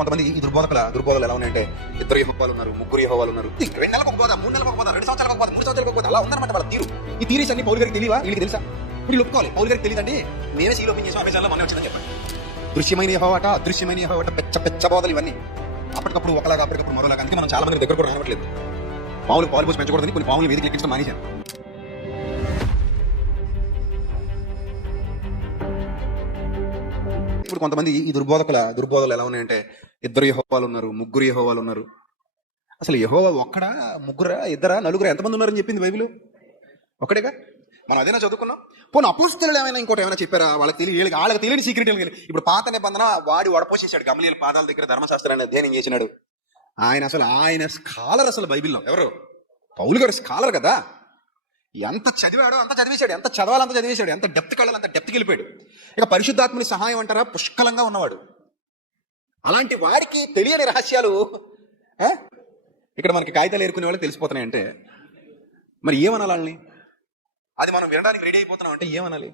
కొంతమంది ఈ దుర్బోధలు ఎలా ఉన్నాయంటే, ఇద్దరు యెహోవాలు ఉన్నారు, ముగ్గురు యెహోవాలు ఉన్నారు, 2 నెలలకు ఒక బోధ, 3 నెలలకు ఒక బోధ, 2 సంవత్సరాలకు ఒక బోధ, 3 సంవత్సరాలకు ఒక బోధ, అలా ఉందన్నమాట వాళ్ళ తీరు. ఈ థీరీస్ అన్ని పౌలు గారికి తెలియవా? వీళ్ళకి తెలుసా? ఇప్పుడు ఒప్పుకోవాలి, పౌలు గారికి తెలియదండి, మేమే సీల్ ఓపెన్ చేసాం, అమెజాన్లో మొన్న వచ్చిందని చెప్పండి. దృశ్యమైన యెహోవాట, అదృశ్యమైన యెహోవాట, పెచ్చ బోధలు ఇవన్నీ అప్పటికప్పుడు ఒకలాగా, అప్పటికప్పుడు మరోలాగా. అందుకే మనం చాలా మంది దగ్గర కూడా రావట్లేదు. పావులు పోసి పెంచకూడదని కొన్ని పావులు వేదికలు ఎక్కించడం మానేశాను. ఇప్పుడు కొంతమంది ఈ దుర్బోధలు ఎలా ఉన్నాయంటే, ఇద్దరు యెహోవాలు ఉన్నారు, ముగ్గురు యెహోవాలు ఉన్నారు. అసలు యెహోవా ఒక్కడా, ముగ్గురా, ఇద్దరా, నలుగురా, ఎంతమంది ఉన్నారని చెప్పింది బైబిల్? ఒక్కడేగా. మనం అదేనా చదువుకున్నాం? పోనీ అపోస్తలులు ఏమైనా ఇంకోటి ఏమైనా చెప్పారా? వాళ్ళకి తెలియని సీక్రెట్. ఇప్పుడు పాత నిబంధన వాడి వడపోసేసాడు గమలీల పాదాల దగ్గర, ధర్మశాస్త్రాన్ని అధ్యయనం చేసినాడు ఆయన స్కాలర్. అసలు బైబిల్లో ఎవరు? పౌలు గారు స్కాలర్ కదా. ఎంత చదివాడో అంత చదివేశాడు, ఎంత చదవాలంత చదివేశాడు, ఎంత డెప్త్ కళ్ళాలి అంత డెప్త్కి వెళ్ళిపోయాడు. ఇక పరిశుద్ధాత్మని సహాయం అంటారా, పుష్కలంగా ఉన్నవాడు. అలాంటి వాడికి తెలియని రహస్యాలు ఇక్కడ మనకి కాగితాలు ఏరుకునే వాళ్ళకి తెలిసిపోతున్నాయంటే మరి ఏమనాలని? అది మనం వినడానికి రెడీ అయిపోతున్నాం అంటే ఏమనాలి?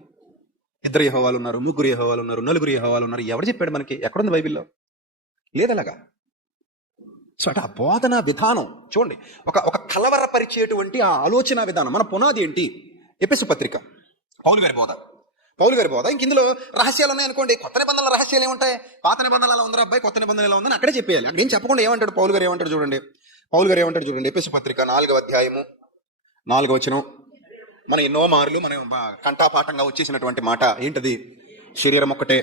ఇద్దరు యెహోవాలు ఉన్నారు, ముగ్గురు యెహోవాలు ఉన్నారు, నలుగురు యెహోవాలు ఉన్నారు. ఎవరు చెప్పాడు మనకి? ఎక్కడుంది బైబిల్లో? లేదలాగా. సో అటు ఆ బోధన విధానం చూడండి, ఒక కలవరపరిచేటువంటి ఆ ఆలోచన విధానం. మన పునాది ఏంటి? ఎఫెసు పత్రిక, పౌలు గారి బోధ. ఇంక ఇందులో రహస్యాలు ఉన్నాయనుకోండి. కొత్త నిబంధనల రహస్యాలు ఏముంటాయి? పాత నిబంధనలు అలా ఉందా అబ్బాయి, కొత్త నిబంధనలు ఎలా ఉందని అక్కడే చెప్పేయాలి. అక్కడ ఏం చెప్పకుండా ఏమంటాడు పౌలు గారు ఏమంటాడు చూడండి. ఎఫెసు పత్రిక 4వ అధ్యాయము 4వ వచనం. మనం ఎన్నో మార్లు మనం కంఠాపాఠంగా వచ్చేసినటువంటి మాట ఏంటది? శరీరం ఒక్కటే,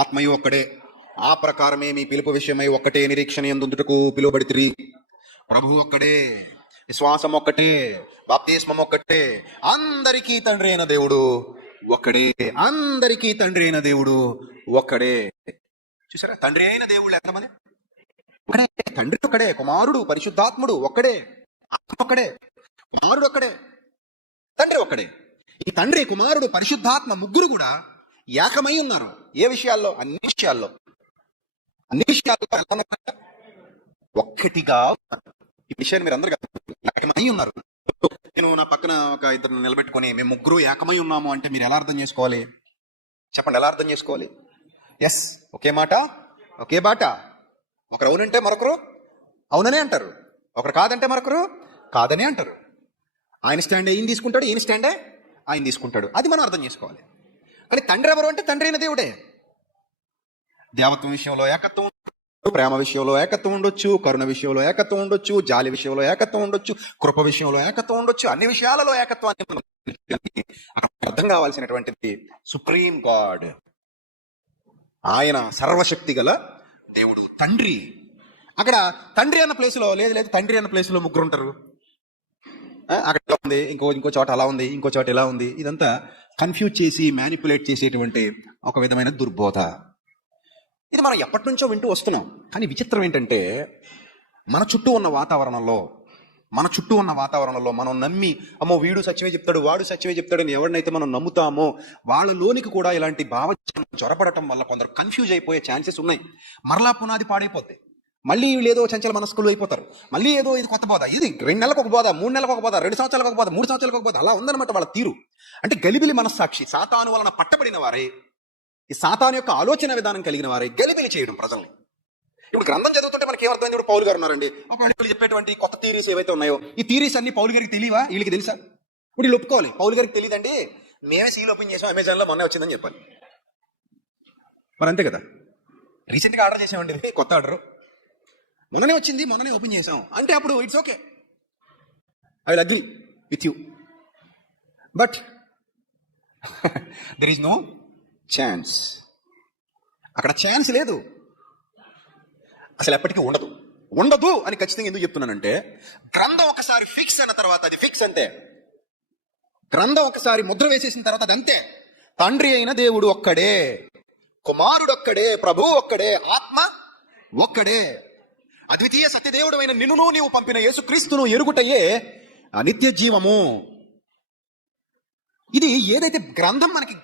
ఆత్మయు ఒక్కడే, ఆ ప్రకారమే మీ పిలుపు విషయమై ఒక్కటే నిరీక్షణ యందుండుటకు పిలువబడితిరి. ప్రభువు ఒక్కడే, విశ్వాసం ఒక్కటే, బాప్తిస్మం ఒక్కటే, అందరికీ తండ్రి అయిన దేవుడు ఒక్కడే. చూసారా? తండ్రి అయిన దేవుళ్ళు ఎంతమంది? ఒక్కడే. తండ్రి ఒక్కడే, కుమారుడు, పరిశుద్ధాత్ముడు ఒక్కడే, ఆత్మ ఒక్కడే, కుమారుడు ఒక్కడే, తండ్రి ఒక్కడే. ఈ తండ్రి, కుమారుడు, పరిశుద్ధాత్మ ముగ్గురు కూడా ఏకమై ఉన్నారు. ఏ విషయాల్లో? అన్ని విషయాల్లో ఒక్కటిగా. ఈ విషయాన్ని మీరు అందరూ ఏకమై ఉన్నారు. నేను నా పక్కన ఒక ఇద్దరు నిలబెట్టుకుని మేము ముగ్గురు ఏకమై ఉన్నాము అంటే మీరు ఎలా అర్థం చేసుకోవాలి? చెప్పండి, ఎలా అర్థం చేసుకోవాలి? ఎస్, ఒకే మాట, ఒకే బాట. ఒకరు అవునంటే మరొకరు అవుననే అంటారు, ఒకరు కాదంటే మరొకరు కాదనే అంటారు. ఆయన స్టాండే ఈయన తీసుకుంటాడు, ఈయన స్టాండే ఆయన తీసుకుంటాడు. అది మనం అర్థం చేసుకోవాలి. కానీ తండ్రి ఎవరు అంటే తండ్రి అయిన దేవుడే. దేవత్వం విషయంలో ఏకత్వం, ప్రేమ విషయంలో ఏకత్వం ఉండొచ్చు, కరుణ విషయంలో ఏకత్వం ఉండొచ్చు, జాలి విషయంలో ఏకత్వం ఉండొచ్చు, కృప విషయంలో ఏకత్వం ఉండొచ్చు. అన్ని విషయాలలో ఏకత్వాన్ని అర్థం కావాల్సినటువంటిది సుప్రీం గాడ్. ఆయన సర్వశక్తి గల దేవుడు, తండ్రి. అక్కడ తండ్రి అన్న ప్లేసులో లేదు, తండ్రి అన్న ప్లేసులో ముగ్గురు ఉంటారు. అక్కడ ఉంది, ఇంకో చోట అలా ఉంది, ఇంకో చోట ఇలా ఉంది. ఇదంతా కన్ఫ్యూజ్ చేసి మ్యానిపులేట్ చేసేటువంటి ఒక విధమైన దుర్బోధ. ఇది మనం ఎప్పటి నుంచో వింటూ వస్తున్నాం. కానీ విచిత్రం ఏంటంటే మన చుట్టూ ఉన్న వాతావరణంలో మనం నమ్మి, అమ్మో వీడు సత్యమే చెప్తాడు, వాడు సత్యమే చెప్తాడని ఎవరినైతే మనం నమ్ముతామో వాళ్ళలోనికి కూడా ఇలాంటి భావజాలం చొరబడటం వల్ల కొందరు కన్ఫ్యూజ్ అయిపోయే ఛాన్సెస్ ఉన్నాయి. మరలా పునాది పాడైపోద్ది. మళ్ళీ వీళ్ళు ఏదో చంచల మనస్కులు అయిపోతారు. మళ్ళీ ఏదో ఇది కొత్త బోధ, ఇది 2 నెలలకు ఒక బోధ, 3 నెలలకు ఒక బోధ, 2 సంవత్సరాలకు ఒక బోధ, 3 సంవత్సరాలకు ఒక బోధ. అలా ఉందన్నమాట వాళ్ళ తీరు. అంటే గలిబిలి మనస్సాక్షి, సాతాను వలన పట్టబడిన వారే, ఈ సాతాను యొక్క ఆలోచన విధానం కలిగిన వారే గలిబిలి చేయడం ప్రజల్ని. ఇప్పుడు గ్రంథం చదువుతుంటే మనకి ఏమర్థమైంది? ఇప్పుడు పౌలు గారు ఉన్నారండి, ఒకళ్ళు చెప్పేటువంటి కొత్త థీరీస్ ఏవైతే ఉన్నాయో, ఈ థీరీస్ అన్ని పౌలు గారికి తెలియవా? వీళ్ళకి తెలుసా? ఇప్పుడు వీళ్ళు ఒప్పుకోవాలి, పౌలు గారికి తెలియదండి, మేమే సీల్ ఓపెన్ చేసాం, అమెజాన్లో మొన్న వచ్చిందని చెప్పాలి. మరి అంతే కదా. రీసెంట్గా ఆర్డర్ చేసామండి, కొత్త ఆర్డర్ మొన్ననే వచ్చింది, మొన్ననే ఓపెన్ చేసాం అంటే అప్పుడు it's okay, I will agree with you. But there is no chance. అక్కడ ఛాన్స్ లేదు, అసలు ఎప్పటికీ ఉండదు అని ఖచ్చితంగా ఎందుకు చెప్తున్నానంటే, గ్రంథం ఒకసారి ఫిక్స్ అన్న తర్వాత అది ఫిక్స్ అంతే. గ్రంథం ఒకసారి ముద్ర వేసేసిన తర్వాత అది అంతే. తండ్రి అయిన దేవుడు ఒక్కడే, కుమారుడు ఒక్కడే, ప్రభువు ఒక్కడే, ఆత్మ ఒక్కడే. అద్వితీయ సత్యదేవుడు అయిన నిన్నును నీవు పంపిన యేసుక్రీస్తును ఎరుగుటయే నిత్య జీవము. ఇది ఏదైతే గ్రంథం మనకి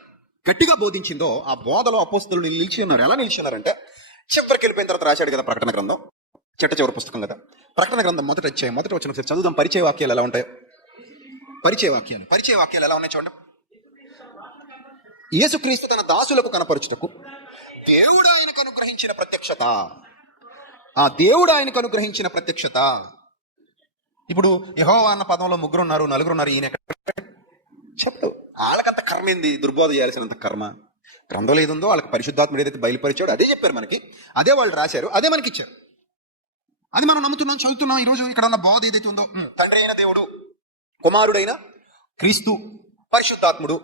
గట్టిగా బోధించిందో ఆ బోధలో అపోస్తలులు నిలిచి ఉన్నారు. ఎలా నిలిచి ఉన్నారంటే, చివరికి వెళ్ళిపోయిన తర్వాత రాశాడు కదా ప్రకటన గ్రంథం, చివరి పుస్తకం కదా. ప్రకటన గ్రంథం మొదట వచ్చిన చదువుదాం. పరిచయ వాక్యాలు ఎలా ఉంటాయి? పరిచయ వాక్యాలు ఎలా ఉన్నాయి చూడండి. యేసుక్రీస్తు తన దాసులకు కనపరుచుటకు దేవుడు ఆయనకు అనుగ్రహించిన ప్రత్యక్షత. ఆ దేవుడు ఆయనకు అనుగ్రహించిన ప్రత్యక్షత. ఇప్పుడు యెహోవా అన్న పదంలో ముగ్గురు ఉన్నారు, నలుగురు ఉన్నారు, ఈయన చెప్పడు. వాళ్ళకంత కర్మ ఏంది? దుర్బోధ చేయాల్సినంత కర్మ. గ్రంథంలో ఏదుందో వాళ్ళకి పరిశుద్ధాత్ముడు ఏదైతే బయలుపరిచాడో అదే చెప్పారు మనకి, అదే వాళ్ళు రాశారు, అదే మనకి ఇచ్చారు, అది మనం నమ్ముతున్నాం, చదువుతున్నాం. ఈరోజు ఇక్కడ ఉన్న బోధ ఏదైతే ఉందో, తండ్రి అయిన దేవుడు, కుమారుడైన క్రీస్తు, పరిశుద్ధాత్ముడు,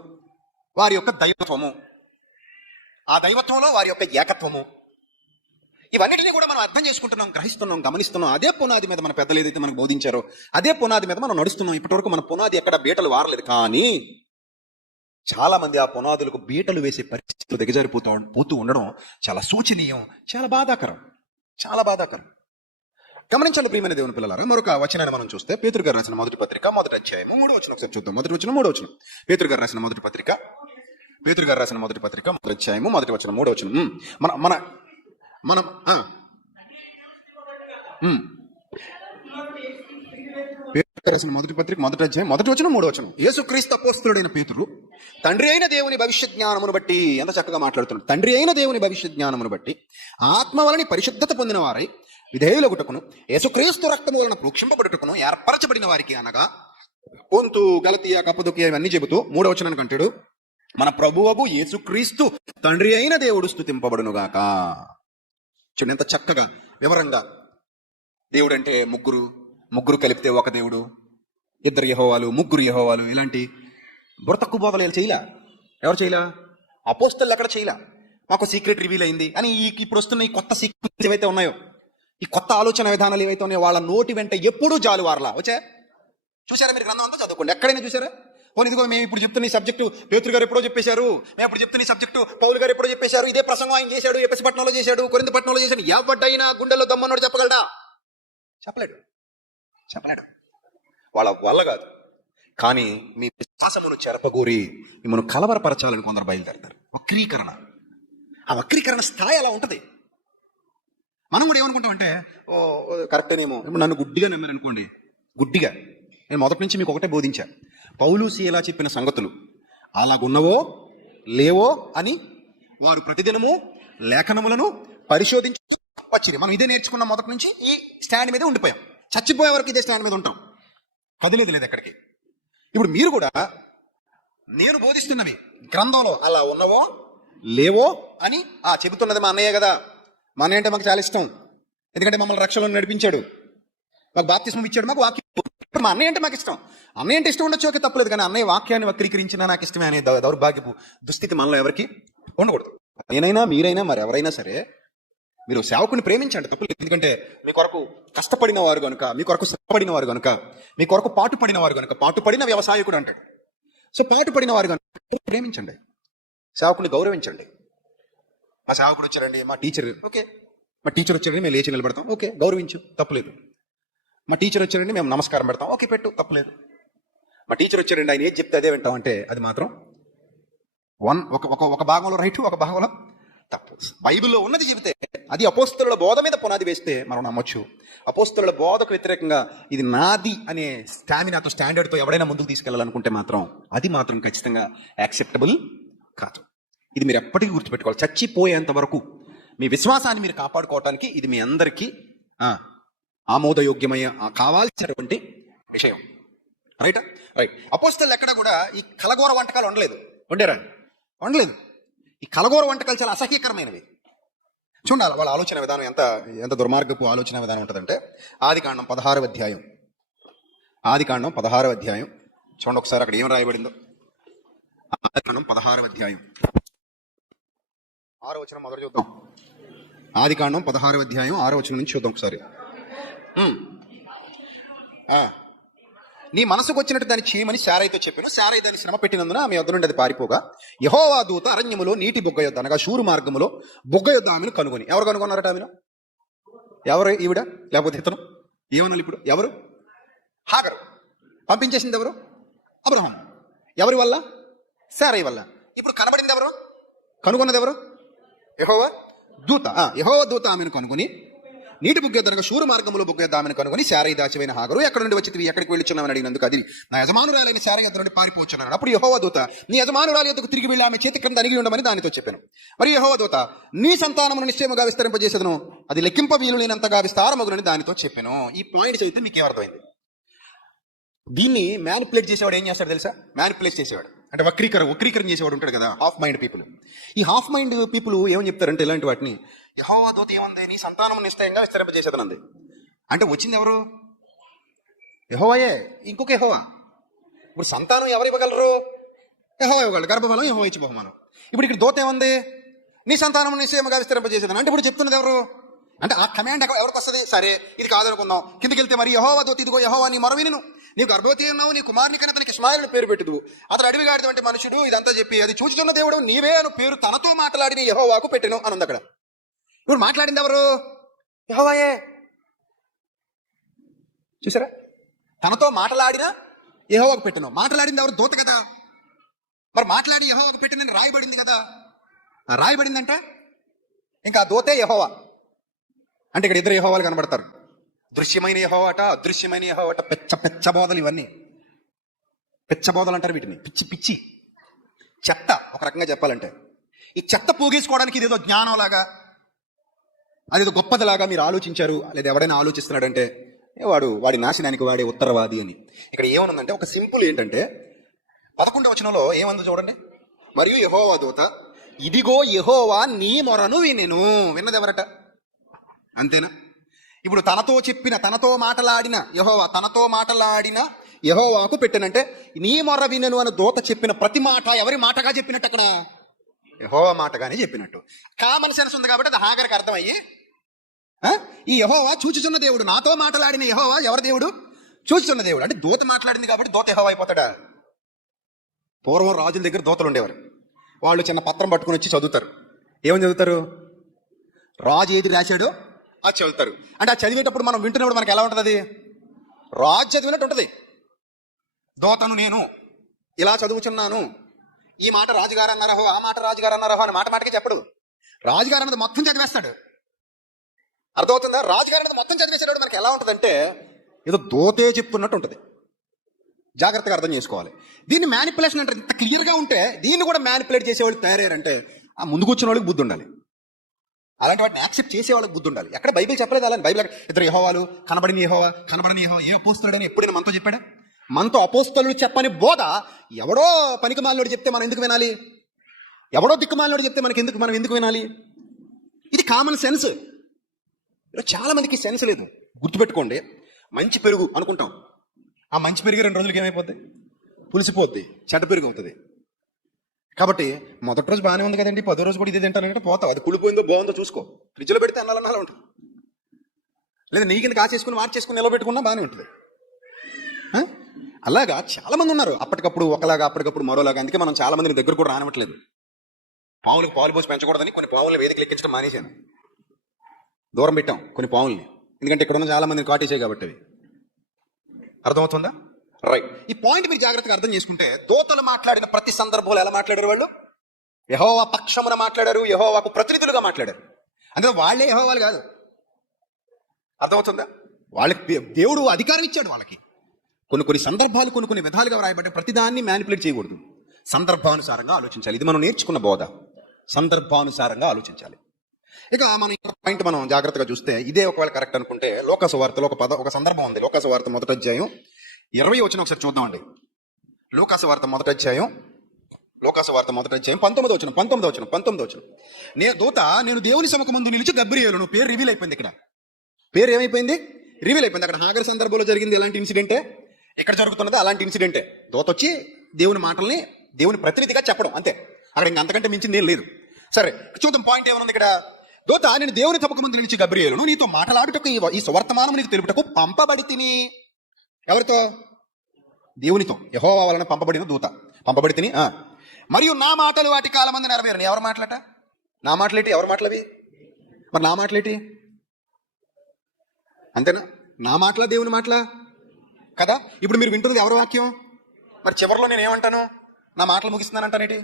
వారి యొక్క దైవత్వము, ఆ దైవత్వంలో వారి యొక్క ఏకత్వము, ఇవన్నిటినీ కూడా మనం అర్థం చేసుకుంటున్నాం, గ్రహిస్తున్నాం, గమనిస్తున్నాం. అదే పునాది మీద మన పెద్దలు ఏదైతే మనకు బోధించారో అదే పునాది మీద మనం నడుస్తున్నాం. ఇప్పటివరకు మన పునాది ఎక్కడ బీటలు వారలేదు. కానీ చాలా మంది ఆ పునాదులకు బీటలు వేసే పరిస్థితులు పోతూ ఉండడం చాలా శోచనీయం, చాలా బాధాకరం, చాలా బాధాకరం. గమనించండి ప్రియమైన దేవుని పిల్లలారా, మరొక వచనాన్ని మనం చూస్తే పేతురు గారు రాసిన మొదటి పత్రిక 1వ అధ్యాయం 3వ వచనం ఒకసారి చూద్దాం. 3వ వచనం పేతురు గారు రాసిన మొదటి పత్రిక 1వ అధ్యాయం 1వ వచనం 3వ వచనం. మనం పేతురు రాసిన మొదటి పత్రిక 1వ అధ్యాయం 1వ వచనం 3వ వచనం. యేసుక్రీస్తు అపోస్తలుడైన పేతురు తండ్రి అయిన దేవుని భవిష్య జ్ఞానమును బట్టి, ఎంత చక్కగా మాట్లాడుతున్నాడు, తండ్రి అయిన దేవుని భవిష్య జ్ఞానమును బట్టి ఆత్మ వలని పరిశుద్ధత పొందిన వారై విధేయులగుటకును యేసుక్రీస్తు రక్తము వలన ప్రోక్షింపబడుటకును ఏర్పరచబడిన వారికి, అనగా పొంతు, గలతీయ, కప్పదొకియ ఇవన్నీ చెబుతూ 3వ వచనానికి అంటాడు, మన ప్రభువగు యేసుక్రీస్తు తండ్రి అయిన దేవుడు స్తుతింపబడునుగాక. చూడండి ఎంత చక్కగా వివరంగా. దేవుడు అంటే ముగ్గురు కలిపితే ఒక దేవుడు, ఇద్దరు యెహోవాలు, ముగ్గురు యెహోవాలు, ఇలాంటి బుర్రతక్కు బోధలు చేయలే. ఎవరు చేయలే? అపోస్తలు ఎక్కడ చేయలే. మాకు సీక్రెట్ రివీల్ అయింది అని ఇప్పుడు వస్తున్న ఈ కొత్త సీక్రెట్స్ ఏవైతే ఉన్నాయో, ఈ కొత్త ఆలోచన విధానాలు ఏవైతే ఉన్నాయో, వాళ్ళ నోటి వెంట ఎప్పుడూ జాలువారలా వచ్చా. చూసారా మీరు? గ్రంథం అంతా చదువుకోండి, ఎక్కడైనా చూసారా? పోనీ ఇదిగో మేము ఇప్పుడు చెప్తున్న ఈ సబ్జెక్టు పేతురు గారు ఎప్పుడో చెప్పేశారు, మేము ఇప్పుడు చెప్తున్న ఈ సబ్జెక్టు పౌలు గారు ఎప్పుడో చెప్పేశారు, ఇదే ప్రసంగం ఆయన చేశాడు, ఎపిసపట్నంలో చేశాడు, కొరింథపట్నంలో చేశాడు. ఎవడైనా గుండెల్లో దమ్మన్నాడు చెప్పగలడా? చెప్పలేడు. వాళ్ళ వల్ల కాదు. కానీ మీ విశ్వాసమును చెరపగోరి మిమ్మల్ని కలవరపరచాలని కొందరు బయలుదేరతారు. వక్రీకరణ. ఆ వక్రీకరణ స్థాయి అలా ఉంటది. మనం కూడా ఏమనుకుంటామంటే, ఓ కరెక్టేనేమో. ఇప్పుడు నన్ను గుడ్డిగా నమ్మారు అనుకోండి, గుడ్డిగా నేను మొదటి నుంచి మీకు ఒకటే బోధించా, పౌలు సీలా చెప్పిన సంగతులు అలాగున్నవో లేవో అని వారు ప్రతిదినము లేఖనములను పరిశోధించి వచ్చింది. మనం ఇదే నేర్చుకున్న మొదటి నుంచి ఈ స్టాండ్ మీద ఉండిపోయాం. చచ్చిపోయే వరకు ఇదే స్టాండ్ మీద ఉంటాం, కదిలేదు లేదు ఎక్కడికి. ఇప్పుడు మీరు కూడా నేను బోధిస్తున్నవి గ్రంథంలో అలా ఉన్నవో లేవో అని చెబుతున్నది మా అన్నయ్య కదా. మా అన్నయ్య అంటే మాకు చాలా ఇష్టం, ఎందుకంటే మమ్మల్ని రక్షణలో నడిపించాడు, మాకు బాప్తిస్మం ఇచ్చాడు, మాకు వాక్యం. మా అన్నయ్య అంటే మాకు ఇష్టం. అన్నయ్య అంటే ఇష్టం ఉండొచ్చు, ఓకే, తప్పలేదు. కానీ అన్నయ్య వాక్యాన్ని వక్రీకరించినా నాకు ఇష్టమే అనే దౌర్భాగ్యపు దుస్థితి మనలో ఎవరికి ఉండకూడదు. నేనైనా మీరైనా మరి ఎవరైనా సరే మీరు సేవకుని ప్రేమించండి, తప్పలేదు. ఎందుకంటే మీ కొరకు కష్టపడిన వారు కనుక, మీ కొరకు శ్రమపడిన వారు కనుక, మీ కొరకు పాటుపడిన వారు కనుక, పాటుపడిన వ్యవసాయకుడు అంటాడు. సో పాటుపడిన వారు కనుక ప్రేమించండి, సేవకుని గౌరవించండి. మా సేవకుడు వచ్చారండి, మా టీచర్, ఓకే, మా టీచర్ వచ్చారండి మేము లేచి నిలబడతాం, ఓకే, గౌరవించు, తప్పులేదు. మా టీచర్ వచ్చారండి మేము నమస్కారం పెడతాం, ఓకే, పెట్టు, తప్పులేదు. మా టీచర్ వచ్చారండి ఆయన ఏది చెప్తే అదే వింటాం అంటే అది మాత్రం ఒక భాగంలో రైట్, ఒక భాగంలో తప్పు. బైబిల్లో ఉన్నది చెబితే అది అపోస్తలుల బోధ మీద పునాది వేస్తే మనం నమ్మొచ్చు. అపోస్తలుల బోధకు వ్యతిరేకంగా ఇది నాది అనే స్టామినాతో, స్టాండర్డ్తో ఎవడైనా ముందుకు తీసుకెళ్లాలనుకుంటే మాత్రం అది మాత్రం ఖచ్చితంగా యాక్సెప్టబుల్ కాదు. ఇది మీరు ఎప్పటికీ గుర్తుపెట్టుకోవాలి. చచ్చిపోయేంత వరకు మీ విశ్వాసాన్ని మీరు కాపాడుకోవటానికి ఇది మీ అందరికీ ఆమోదయోగ్యమయ్యే కావాల్సినటువంటి విషయం. రైట్. అపోస్తలు ఎక్కడ కూడా ఈ కలగూర వంటకాలు వండలేదు. ఈ కలగూర వంటకాలు చాలా అసహ్యకరమైనవి. చూడాలి వాళ్ళ ఆలోచన విధానం ఎంత దుర్మార్గపు ఆలోచన విధానం ఉంటుందంటే, ఆదికాండం 16వ అధ్యాయం చూడండి ఒకసారి, అక్కడ ఏం రాయబడిందో. ఆదికాండం 16వ అధ్యాయం 6వ వచనం మొదలు చూద్దాం. ఆదికాండం 16వ అధ్యాయం 6వ వచనం నుంచి చూద్దాం ఒకసారి. నీ మనసుకు వచ్చినట్టు దాన్ని చేయమని శారైతో చెప్పాను. శారై దాన్ని శ్రమ పెట్టినందున ఆమె యొద్ద నుండి అది పారిపోగా, యెహోవా దూత అరణ్యములో నీటి బొగ్గ యొద్ద, అనగా షూరు మార్గములో బొగ్గ యొద్ద ఆమెను కనుగొని. ఎవరు కనుగొన్నారట ఆమెను? ఎవరు? ఈవిడ లేకపోతే ఇతను? ఏమన్నా ఇప్పుడు? ఎవరు? హాగరు. పంపించేసింది ఎవరు? అబ్రహాం. ఎవరి వల్ల? శారై వల్ల. ఇప్పుడు కనబడింది ఎవరు? కనుగొన్నది ఎవరు? యెహోవా దూత. యెహోవా దూత ఆమెను కనుగొని నీటి బుగ్గ ఎద్దనగా శూరు మార్గంలో బుగ్గ ఎద్దామని కనుగొని శారై దాచివైన హాగరు ఎక్కడ నుండి వచ్చితివి, ఎక్కడికి వెళ్ళుచున్నామని అడిగినందుకు అది నా యజమానురాలైన శారై ఎద్ద నుండి పారిపోవచ్చున్నాడు. అప్పుడు యెహోవా దూత, నీ యజమానురాలి యొద్దకు తిరిగి వెళ్ళి ఆమె చేతి క్రింద అణిగి ఉండమని దానితో చెప్పాను. మరి యెహోవా దూత, నీ సంతానమును నిశ్చయముగా విస్తరింపజేసేదను, అది లెక్కింప వీలులేనంతగా విస్తారమగునని దానితో చెప్పాను. ఈ పాయింట్ చదివితే మీకు ఏమర్థమైంది? దీన్ని మ్యానిపులేట్ చేసేవాడు ఏం చేస్తాడు తెలుసా? మ్యానిపులేట్ చేసేవాడు అంటే వక్రీకరణ చేసేవాడు ఉంటాడు కదా, హాఫ్ మైండ్ పీపుల్. ఈ హాఫ్ మైండ్ పీపుల్ ఏమని చెప్తారంటే ఇలాంటి వాటిని, యెహోవా దూత ఏముంది, నీ సంతానం నిశ్చయంగా విస్తరింపజేసేదనంది. అంటే వచ్చింది ఎవరు? యెహోవాయే. ఇంకొక యెహోవా. ఇప్పుడు సంతానం ఎవరు ఇవ్వగలరు? యెహోవా ఇవ్వగలరు. గర్భఫలం యెహోవా ఇచ్చి బహుమానం. ఇప్పుడు ఇక్కడ దూత ఏముంది, నీ సంతానం నిశ్చయముగా విస్తరింపజేసేదని. అంటే ఇప్పుడు చెప్తున్నది ఎవరు? అంటే ఆ కమాండ్ ఎవరికి వస్తుంది? సరే ఇది కాదనుకుందాం, కిందకి వెళ్తే మరి యెహోవా దూత, ఇదిగో యెహోవా నీ మొరవిను, నీవు గర్భవతి ఉన్నావు, నీ కుమారుని కన్నా అతనికి ఇష్మాయేలును పేరు పెట్టుదు, అతడు అడవిగాడిటువంటి మనుషుడు, ఇదంతా చెప్పి అది చూచుచున్న దేవుడు నీవే అను పేరు తనతో మాట్లాడిన యెహోవాకు పెట్టెను అని ఉంది అక్కడ. ఇప్పుడు మాట్లాడింది ఎవరు? యెహోవాయే. చూసారా? తనతో మాట్లాడిన యెహోవాకు పెట్టెను. మాట్లాడింది ఎవరు? దూత కదా. మరి మాట్లాడి యెహోవాకు పెట్టినని రాయబడింది కదా. రాయబడిందంట ఇంకా ఆ దూతే యెహోవా. అంటే ఇక్కడ ఇద్దరు యెహోవాలు కనబడతారు. దృశ్యమైన యెహోవాట, అదృశ్యమైన యెహోవాట. పెచ్చ బోధలు ఇవన్నీ. పెచ్చ బోధలు అంటారు వీటిని. పిచ్చి పిచ్చి చెత్త ఒక రకంగా చెప్పాలంటే. ఈ చెత్త పోగేసుకోవడానికి ఇదేదో జ్ఞానంలాగా, అదేదో గొప్పదిలాగా మీరు ఆలోచించారు, లేదా ఎవడైనా ఆలోచిస్తున్నాడంటే వాడి నాశనానికి వాడే ఉత్తరవాది అని. ఇక్కడ ఏమనుందంటే ఒక సింపుల్ ఏంటంటే 11వ వచనంలో ఏమందో చూడండి. మరియు యెహోవా దూత, ఇదిగో యెహోవా నీ మొరను వినెను. విన్నది ఎవరట? అంతేనా? ఇప్పుడు తనతో మాట్లాడిన యెహోవా, తనతో మాట్లాడిన యెహోవాకు పెట్టానంటే నీ మొర వినెను అని దూత చెప్పిన ప్రతి మాట ఎవరి మాటగా చెప్పినట్టు? అక్కడ యెహోవా మాటగానే చెప్పినట్టు. కామన్ సెన్స్ ఉంది కాబట్టి అది హాగర్కి అర్థమయ్యి, ఈ యెహోవా చూచుచున్న దేవుడు, నాతో మాట్లాడిన యెహోవా ఎవరి దేవుడు? చూచుచున్న దేవుడు. అంటే దూత మాట్లాడింది కాబట్టి దూత యెహోవా అయిపోతాడా? పూర్వం రాజుల దగ్గర దూతలు ఉండేవారు. వాళ్ళు చిన్న పత్రం పట్టుకుని వచ్చి చదువుతారు. ఏమని చదువుతారు? రాజు ఏది రాశాడో అది చదువుతారు. అంటే ఆ చదివేటప్పుడు మనం వింటున్నప్పుడు మనకి ఎలా ఉంటుంది? అది రాజు చదివినట్టు ఉంటుంది. దూతను నేను ఇలా చదువుచున్నాను, ఈ మాట రాజుగారు అన్నారహో, ఆ మాట రాజుగారు అన్నారహో అని మాటకి చెప్పడు. రాజుగారు అన్నది మొత్తం చదివేస్తాడు. అర్థమవుతుందా? రాజుగారు అన్నది మొత్తం చదివేసేవాడు మనకి ఎలా ఉంటుందంటే ఏదో దూతే చెప్తున్నట్టు ఉంటుంది. జాగ్రత్తగా అర్థం చేసుకోవాలి. దీన్ని మ్యానిపులేషన్ అంటే ఇంత క్లియర్గా ఉంటే దీన్ని కూడా మ్యానిపులేట్ చేసేవాళ్ళు తయారయ్యారంటే ఆ ముందుకు వచ్చిన వాళ్ళకి బుద్ధి ఉండాలి. అలాంటి వాటిని యాక్సెప్ట్ చేసే వాళ్ళకి బుద్ధి ఉండాలి. ఎక్కడ బైబిల్ చెప్పలేదు అలా. బైబిల్ ఇద్దరు యెహోవాలు, కనబడిన యెహోవా ఏ అపోస్తలుడని ఎప్పుడైనా మనతో చెప్పాడా? మనతో అపోస్తలుడు చెప్పని బోధ ఎవడో పనికిమాలినోడు చెప్తే మనం ఎందుకు వినాలి? ఎవడో దిక్కుమాలినోడు చెప్తే మనం ఎందుకు వినాలి? ఇది కామన్ సెన్స్. చాలా మందికి సెన్స్ లేదు. గుర్తుపెట్టుకోండి, మంచి పెరుగు అనుకుంటాం. ఆ మంచి పెరుగు 2 రోజులకి ఏమైపోద్ది? పులిసిపోద్ది, చెడ్డ పెరుగు అవుతుంది. కాబట్టి మొదటి రోజు బాగానే ఉంది కదండి, 10వ రోజు కూడా ఇదే తింటానంటే పోతావు. అది కుళ్ళిపోయిందో బాగుందో చూసుకో. ఫ్రిడ్జ్లో పెడితే అన్నాలన్నా ఉంటుంది, లేదా నీ కింద కాచేసుకుని మార్చేసుకుని నిలబెట్టుకున్నా బాగానే ఉంటుంది. అలాగా చాలా మంది ఉన్నారు. అప్పటికప్పుడు ఒకలాగా, అప్పటికప్పుడు మరోలాగా. అందుకే మనం చాలా మందిని దగ్గర కూడా రానివ్వట్లేదు. పావులకు పాలు పోసి పెంచకూడదని కొన్ని పావులను వేదికలు ఎక్కించడం మానేశాను. దూరం పెట్టాం కొన్ని పావుల్ని, ఎందుకంటే ఇక్కడ ఉన్న చాలా మందిని కాటేసాయి కాబట్టి. అవి అర్థమవుతుందా? రైట్. ఈ పాయింట్ మీరు జాగ్రత్తగా అర్థం చేసుకుంటే, దూతలు మాట్లాడిన ప్రతి సందర్భంలో ఎలా మాట్లాడారు? వాళ్ళు యెహోవా పక్షమున మాట్లాడారు, యెహోవాకు ప్రతినిధులుగా మాట్లాడారు. అంటే వాళ్ళే యెహోవాలు కాదు. అర్థమవుతుందా? వాళ్ళకి దేవుడు అధికారం ఇచ్చాడు. వాళ్ళకి కొన్ని సందర్భాలు కొన్ని విధాలుగా వ్రాయబడ్డ ప్రతిదాన్ని మ్యానిపులేట్ చేయకూడదు. సందర్భానుసారంగా ఆలోచించాలి. ఇది మనం నేర్చుకున్న బోధ. సందర్భానుసారంగా ఆలోచించాలి. ఇక మనం పాయింట్ మనం జాగ్రత్తగా చూస్తే, ఇదే ఒకవేళ కరెక్ట్ అనుకుంటే లోకాసు వార్తలో ఒక సందర్భం ఉంది. లోకాసు వార్త 1వ అధ్యాయం 20వ వచనం ఒకసారి చూద్దామండి. లోకాసు వార్త 1వ అధ్యాయం 19వ వచనం. నేను దేవుని సముఖమందు నిలిచి గబ్రియేలును. పేరు రివీల్ అయిపోయింది. ఇక్కడ పేరు ఏమైపోయింది? రివీల్ అయిపోయింది. అక్కడ హాగర్ సందర్భంలో జరిగింది ఎలాంటి ఇన్సిడెంటే, ఇక్కడ జరుగుతున్నది అలాంటి ఇన్సిడెంటే. దూత వచ్చి దేవుని మాటల్ని దేవుని ప్రతినిధిగా చెప్పడం, అంతే. అక్కడ ఇంకా అంతకంటే మించింది ఏం లేదు. సరే చూద్దాం పాయింట్ ఏమనుంది ఇక్కడ. దూత, నేను దేవుని సముఖమందు నిలిచి గబ్రియేలును, నీతో మాట్లాడుటకు ఈ సువర్తమానం నీకు తెలుపుటకు పంపబడి తిని. ఎవరితో? దేవునితో, యెహోవా వలన పంపబడిన దూత. పంపబడి తిని మరియు నా మాటలు వాటి కాలమందు నెరవేరని. ఎవరు మాటలట? నా మాటలేటి? ఎవరు మాటలవి? మరి నా మాటలేటి? అంతేనా? నా మాటలా దేవుని మాటలా కదా? ఇప్పుడు మీరు వింటున్నది ఎవరి వాక్యం? మరి చివరిలో నేను ఏమంటాను? నా మాటలు ముగిస్తున్నానంటానేటి?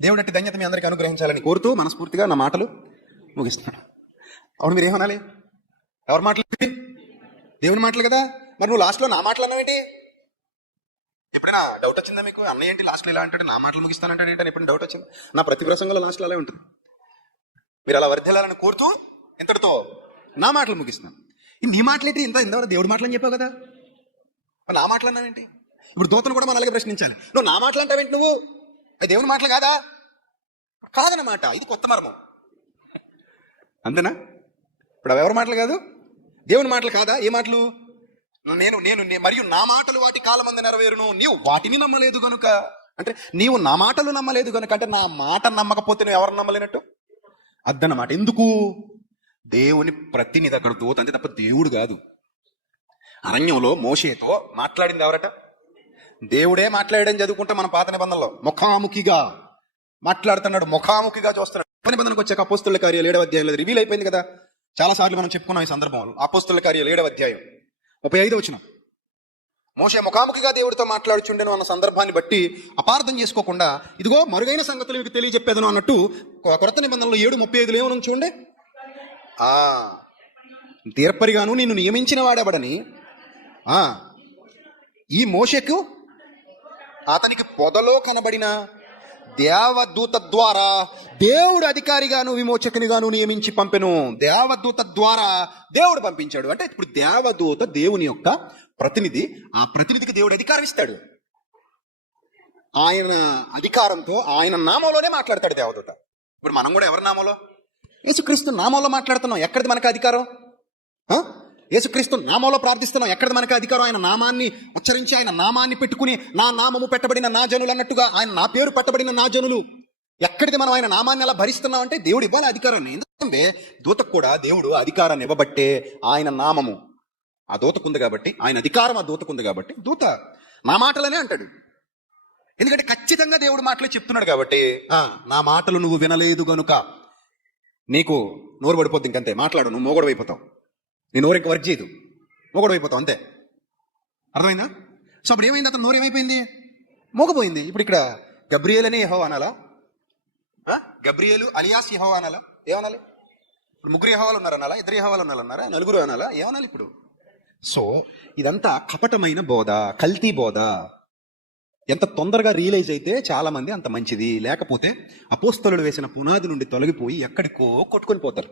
దేవుడు అట్టి ధన్యత మీ అందరికీ అనుగ్రహించాలని కోరుతూ మనస్ఫూర్తిగా నా మాటలు ముగిస్తున్నాడు. అవును, మీరు ఏమనాలి? ఎవరి మాటలు? దేవుని మాటలు కదా. మరి నువ్వు లాస్ట్లో నా మాటలు అన్నావేంటి? ఎప్పుడైనా డౌట్ వచ్చిందా మీకు? అన్నయ్య ఏంటి లాస్ట్లో ఇలా అంటే నా మాటలు ముగిస్తానంటే ఏంటని ఎప్పుడైనా డౌట్ వచ్చింది? నా ప్రతి ప్రసంగంలో లాస్ట్లో అలా ఉంటుంది. మీరు అలా వర్ధిల్లాలని కోరుతూ ఎంతటితో నా మాటలు ముగిస్తున్నాను. నీ మాటలేంటి? ఇంతవరకు దేవుడి మాటలని చెప్పావు కదా, మరి నా మాటలు అన్నావేంటి? ఇప్పుడు దూతను కూడా మనం అలాగే ప్రశ్నించాలి. నువ్వు నా మాటలు అంటావేంటి? నువ్వు అది దేవుని మాటలు కాదా? కాదన్నమాట. ఇది కొత్త మర్మం. అంతేనా? ఇప్పుడు అవి ఎవరి మాటలు కాదు, దేవుని మాటలు కాదా? ఏ మాటలు? నేను మరియు నా మాటలు వాటి కాలమందు నెరవేరును, నీవు వాటిని నమ్మలేదు గనుక. అంటే నీవు నా మాటలు నమ్మలేదు గనుక, అంటే నా మాట నమ్మకపోతే నువ్వు ఎవరు నమ్మలేనట్టు అద్దన్నమాట. ఎందుకు? దేవుని ప్రతినిధి అక్కడ దూత అంతే తప్ప దేవుడు కాదు. అరణ్యంలో మోషేతో మాట్లాడింది ఎవరట? దేవుడే మాట్లాడని చదువుకుంటే మన పాత నిబంధనలో ముఖాముఖిగా మాట్లాడుతున్నాడు, ముఖాముఖిగా చూస్తున్నాడు. పాత నిబంధనకు వచ్చాక అపోస్తుల కార్యాలు 7వ అధ్యాయంలో రివీల్ అయిపోయింది కదా. చాలా సార్లు మనం చెప్పుకున్నాం ఈ సందర్భంలో. అపోస్తుల కార్యాలు 7వ అధ్యాయం 35వ వచనం. మోషే ముఖాముఖిగా దేవుడితో మాట్లాడుచుండెను అన్న సందర్భాన్ని బట్టి అపార్థం చేసుకోకుండా, ఇదిగో మరుగైన సంగతులు మీకు తెలియజెప్పేదను అన్నట్టు కొత్త నిబంధనలో 7:35 ఏమని చూడండి. తీర్పరిగాను నిన్ను నియమించిన వాడెవడని ఈ మోషేకు అతనికి పొదలో కనబడిన దేవదూత ద్వారా దేవుడు అధికారిగాను విమోచకునిగాను నియమించి పంపెను. దేవదూత ద్వారా దేవుడు పంపించాడు. అంటే ఇప్పుడు దేవదూత దేవుని యొక్క ప్రతినిధి. ఆ ప్రతినిధికి దేవుడు అధికారం ఇస్తాడు. ఆయన అధికారంతో ఆయన నామంలోనే మాట్లాడతాడు దేవదూత. ఇప్పుడు మనం కూడా ఎవరి నామంలో? యేసుక్రీస్తు నామంలో మాట్లాడుతున్నాం. ఎక్కడిది మనకు అధికారం? యేసుక్రీస్తు నామంలో ప్రార్థిస్తున్నాం. ఎక్కడిది మనకు అధికారం? ఆయన నామాన్ని ఉచ్చరించి, ఆయన నామాన్ని పెట్టుకుని, నా నామము పెట్టబడిన నా జనులు అన్నట్టుగా, ఆయన నా పేరు పెట్టబడిన నా జనులు. ఎక్కడిది మనం ఆయన నామాన్ని అలా భరిస్తున్నాం అంటే దేవుడు ఇవ్వాలి అధికారాన్ని. ఎందుకంటే దూతకు కూడా దేవుడు అధికారాన్ని ఇవ్వబట్టే ఆయన నామము ఆ దూతకుంది కాబట్టి, ఆయన అధికారం ఆ దూతకుంది కాబట్టి దూత నా మాటలనే అంటాడు. ఎందుకంటే ఖచ్చితంగా దేవుడు మాటలే చెప్తున్నాడు కాబట్టి. నా మాటలు నువ్వు వినలేదు గనుక నీకు నోరు పడిపోద్ది, ఇంకంతే. మాట్లాడు, నువ్వు మోగొడవ అయిపోతావు. నీ నోరు ఇంక వర్క్ చేయదు, మోగొడవ అయిపోతావు, అంతే. అర్థమైందా? సో అప్పుడు ఏమైంది? అతను నోరు ఏమైపోయింది? మోగపోయింది. ఇప్పుడు ఇక్కడ గబ్రియేల్ అనే యెహోవా అనాలా? గబ్రియేలు అలియాస్ యెహోవా అనాలా? ఏమనాలి? ఇప్పుడు 3 యెహోవాలు ఉన్నారు అనాలా? 2 యెహోవాలు ఉన్నారన్నారా? 4 అనాలా? ఏమనాలి ఇప్పుడు? సో ఇదంతా కపటమైన బోధ, కల్తీ బోధ. ఎంత తొందరగా రియలైజ్ అయితే చాలా మంది అంత మంచిది. లేకపోతే అపోస్తలుడు వేసిన పునాది నుండి తొలగిపోయి ఎక్కడికో కొట్టుకొని పోతారు.